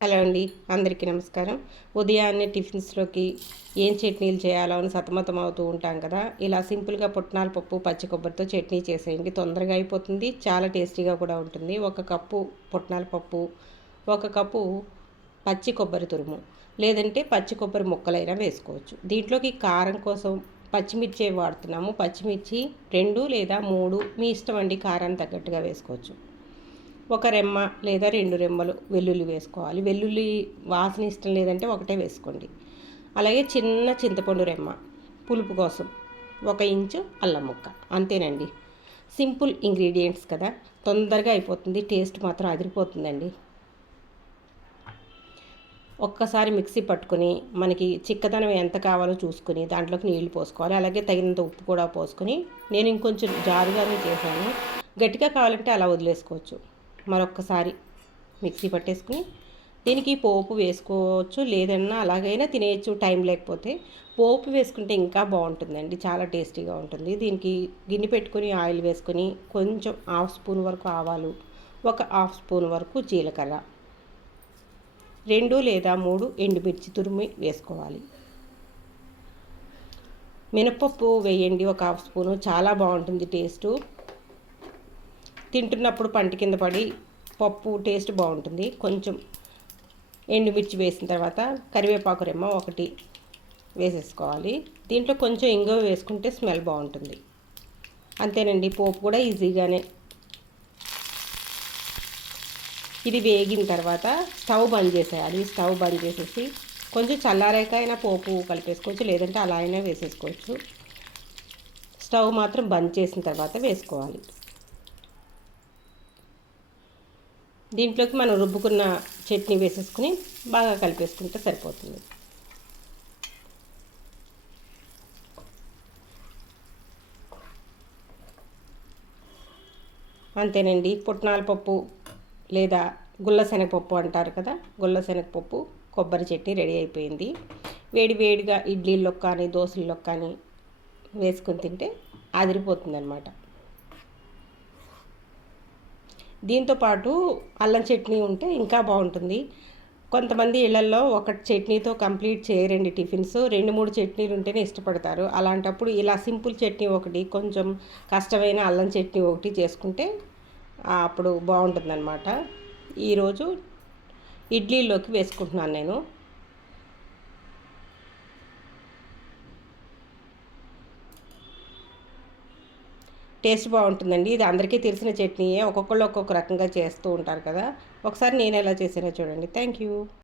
Hello అండి అందరికీ నమస్కారం. ఉదయాన్నే టిఫిన్స్లోకి ఏం చట్నీలు చేయాలో అని సతమతం అవుతూ ఉంటాం కదా. ఇలా సింపుల్గా పుట్నాల పప్పు పచ్చి కొబ్బరితో చట్నీ చేసేయండి. తొందరగా అయిపోతుంది. చాలా టేస్టీగా కూడా ఉంటుంది. ఒక కప్పు పుట్నాల పప్పు ఒక కప్పు పచ్చి కొబ్బరి తురుము లేదంటే పచ్చి కొబ్బరి ముక్కలైనా వేసుకోవచ్చు. దీంట్లోకి కారం కోసం పచ్చిమిర్చి వాడుతున్నాము. పచ్చిమిర్చి రెండు లేదా మూడు మీ ఇష్టం అండి కారాన్ని తగ్గట్టుగా వేసుకోవచ్చు. ఒక రెమ్మ లేదా రెండు రెమ్మలు వెల్లుల్లి వేసుకోవాలి. వెల్లుల్లి వాసన ఇష్టం లేదంటే ఒకటే వేసుకోండి. అలాగే చిన్న చింతపండు రెమ్మ పులుపు కోసం ఒక ఇంచు అల్లం ముక్క. అంతేనండి. సింపుల్ ఇంగ్రీడియంట్స్ కదా. తొందరగా అయిపోతుంది. టేస్ట్ మాత్రం అదిరిపోతుందండి. ఒక్కసారి మిక్సీ పట్టుకుని మనకి చిక్కదనం ఎంత కావాలో చూసుకుని దాంట్లోకి నీళ్ళు పోసుకోవాలి. అలాగే తగినంత ఉప్పు కూడా పోసుకొని నేను ఇంకొంచెం జారుగానే చేశాను. గట్టిగా కావాలంటే అలా వదిలేసుకోవచ్చు. మరొక్కసారి మిక్సీ పట్టేసుకుని దీనికి పోపు వేసుకోవచ్చు లేదన్నా అలాగైనా తినేయచ్చు టైం లేకపోతే. పోపు వేసుకుంటే ఇంకా బాగుంటుందండి చాలా టేస్టీగా ఉంటుంది. దీనికి గిన్నె పెట్టుకుని ఆయిల్ వేసుకొని కొంచెం హాఫ్ స్పూన్ వరకు ఆవాలు ఒక హాఫ్ స్పూన్ వరకు జీలకర్ర. రెండు లేదా మూడు ఎండుమిర్చి తురిమి వేసుకోవాలి. మినపప్పు వేయండి ఒక హాఫ్ స్పూను. చాలా బాగుంటుంది టేస్టు. తింటున్నప్పుడు పంట కింద పడి పప్పు టేస్ట్ బాగుంటుంది. కొంచెం ఎండుమిర్చి వేసిన తర్వాత కరివేపాకు రెమ్మ ఒకటి వేసేసుకోవాలి. దీంట్లో కొంచెం ఇంగువ వేసుకుంటే స్మెల్ బాగుంటుంది. అంతేనండి పోపు కూడా ఈజీగానే. ఇది వేగిన తర్వాత స్టవ్ బంద్ చేసేయాలి. స్టవ్ బంద్ చేసేసి కొంచెం చల్లారాక అయినా పోపు కలిపేసుకోవచ్చు లేదంటే అలా అయినా వేసేసుకోవచ్చు. స్టవ్ మాత్రం బంద్ చేసిన తర్వాత వేసుకోవాలి. దీంట్లోకి మనం రుబ్బుకున్న చట్నీ వేసేసుకుని బాగా కలిపేసుకుంటే సరిపోతుంది. అంతేనండి పుట్నాల పప్పు లేదా గుల్ల శనగపప్పు అంటారు కదా గుల్ల శనగపప్పు కొబ్బరి చట్నీ రెడీ అయిపోయింది. వేడి వేడిగా ఇడ్లీల్లో కానీ దోశల్లో కానీ వేసుకొని తింటే అదిరిపోతుంది దీంతో దీంతోపాటు అల్లం చట్నీ ఉంటే ఇంకా బాగుంటుంది. కొంతమంది ఇళ్ళలో ఒక చట్నీతో కంప్లీట్ చేయరండి టిఫిన్స్. రెండు మూడు చట్నీలు ఉంటేనే ఇష్టపడతారు. అలాంటప్పుడు ఇలా సింపుల్ చట్నీ ఒకటి కొంచెం కష్టమైన అల్లం చట్నీ ఒకటి చేసుకుంటే అప్పుడు బాగుంటుందన్నమాట. ఈరోజు ఇడ్లీలోకి వేసుకుంటున్నాను నేను. టేస్ట్ బాగుంటుందండి. ఇది అందరికీ తెలిసిన చట్నీయే. ఒక్కొక్కళ్ళు ఒక్కొక్క రకంగా చేస్తూ ఉంటారు కదా. ఒకసారి నేను ఎలా చేసానో చూడండి. Thank you.